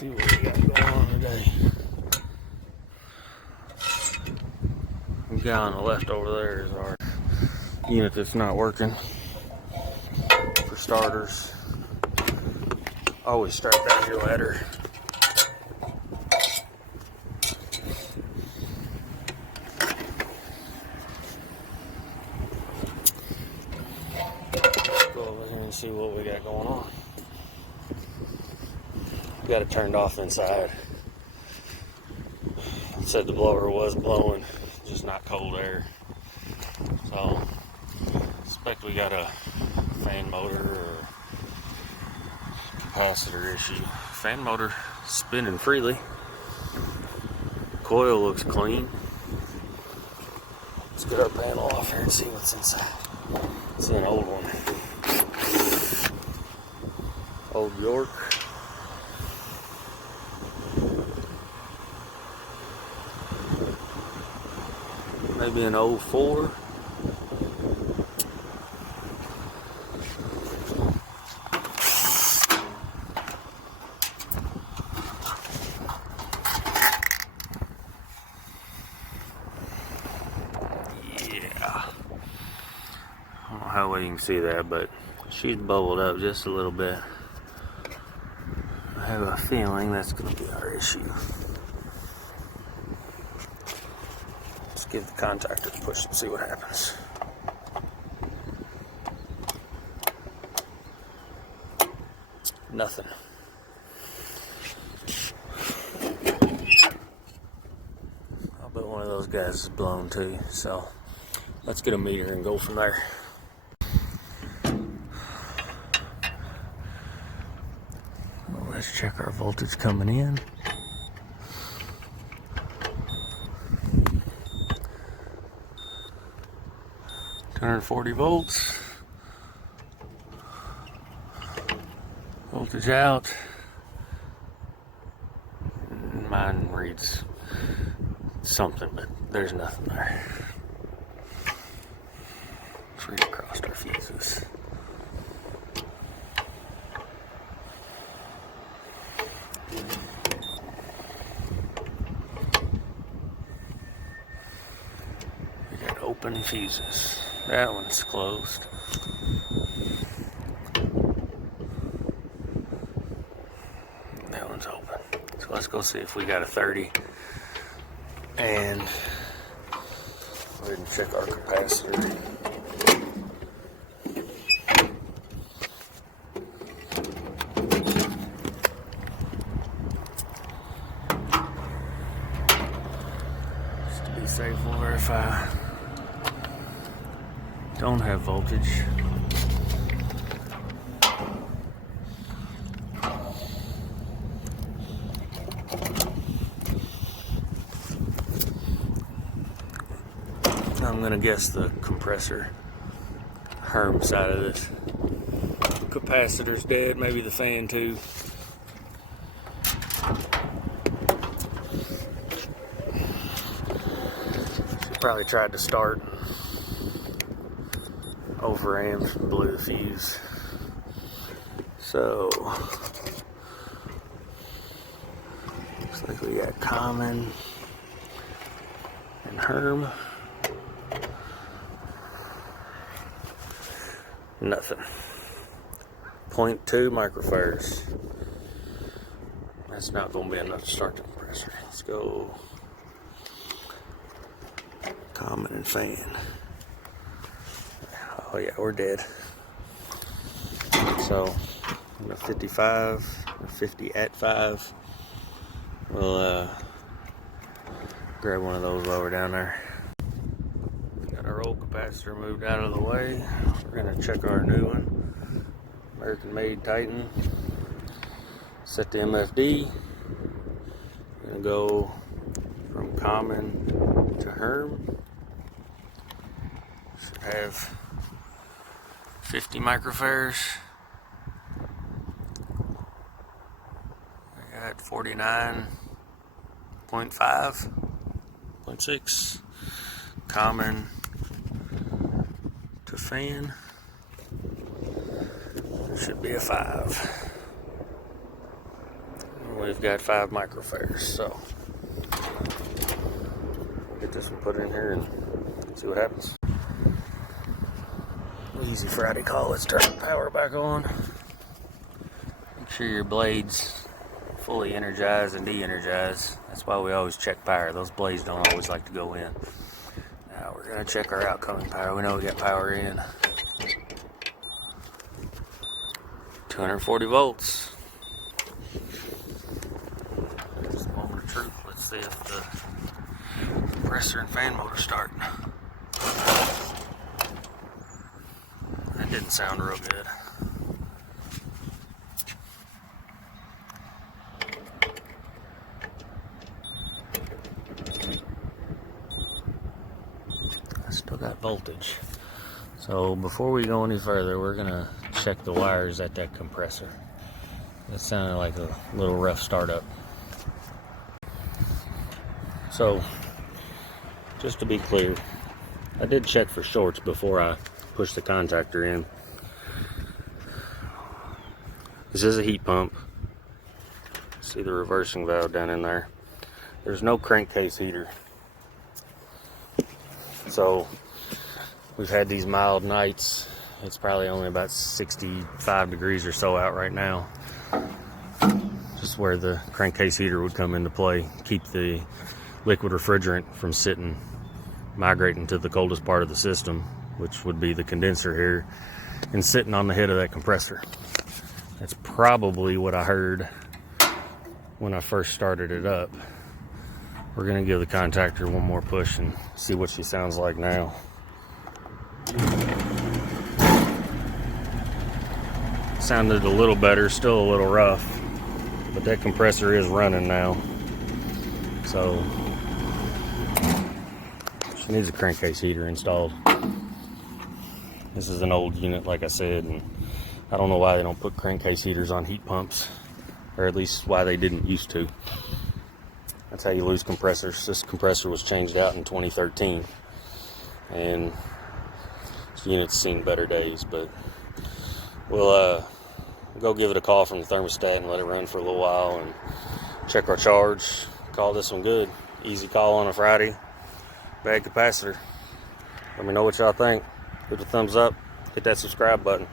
see what we got going on today. The guy on the left over there is our unit that's not working. For starters, always strap down your ladder. Let's go over here and see what we got going on. We got it turned off inside. It said the blower was blowing, just not cold air. So, I suspect we got a fan motor or capacitor issue. Fan motor spinning freely. Coil looks clean. Let's get our panel off here and see what's inside. It's an old one. Old York. Maybe an 04. I don't know how well you can see that, but she's bubbled up just a little bit. I have a feeling that's going to be our issue. Let's give the contactor a push and see what happens. Nothing. I'll bet one of those guys is blown too, so let's get a meter and go from there. Well, let's check our voltage coming in. $240 volts. Voltage out. Mine reads something, but there's nothing there. Let's read across our fuses. We got open fuses. That one's closed. That one's open. So let's go see if we got a 30. And go ahead and check our capacitor. Just to be safe, we'll verify. Don't have voltage. I'm gonna guess the compressor Herm side of this. Capacitor's dead, maybe the fan too. She probably tried to start and overamped and blew the fuse. So looks like we got common and Herm. Nothing. 0.2 microfarads. That's not going to be enough to start the compressor. Let's go common and fan. Oh yeah, we're dead. So I'm a 55, or 50 at 5. We'll grab one of those while we're down there. Got our old capacitor moved out of the way. We're gonna check our new one. American made Titan. Set the MFD. We're gonna go from common to Herm. Should have 50 microfarads. I got 49.5, 0.6. Common to fan. There should be a 5. we've got 5 microfarads. So we'll get this one put in here and see what happens. Easy Friday call. Let's turn the power back on. Make sure your blades fully energized and de-energized. That's why we always check power. Those blades don't always like to go in. Now we're gonna check our outgoing power. We know we got power in. 240 volts. Just a moment of truth. Let's see if the compressor and fan motor start. That didn't sound real good. I still got voltage. So before we go any further, we're gonna check the wires at that compressor. That sounded like a little rough startup. So just to be clear, I did check for shorts before I pushed the contactor in. This is a heat pump. See the reversing valve down in there. There's no crankcase heater. So we've had these mild nights. It's probably only about 65 degrees or so out right now. Just where the crankcase heater would come into play. Keep the liquid refrigerant from migrating to the coldest part of the system, which would be the condenser here, and sitting on the head of that compressor. That's probably what I heard when I first started it up. We're gonna give the contactor one more push and see what she sounds like now. Sounded a little better, still a little rough, but that compressor is running now. So she needs a crankcase heater installed. This is an old unit, like I said, and I don't know why they don't put crankcase heaters on heat pumps, or at least why they didn't used to. That's how you lose compressors. This compressor was changed out in 2013, and this unit's seen better days, but we'll go give it a call from the thermostat and let it run for a little while and check our charge. Call this one good. Easy call on a Friday. Bad capacitor. Let me know what y'all think. Give it a thumbs up. Hit that subscribe button.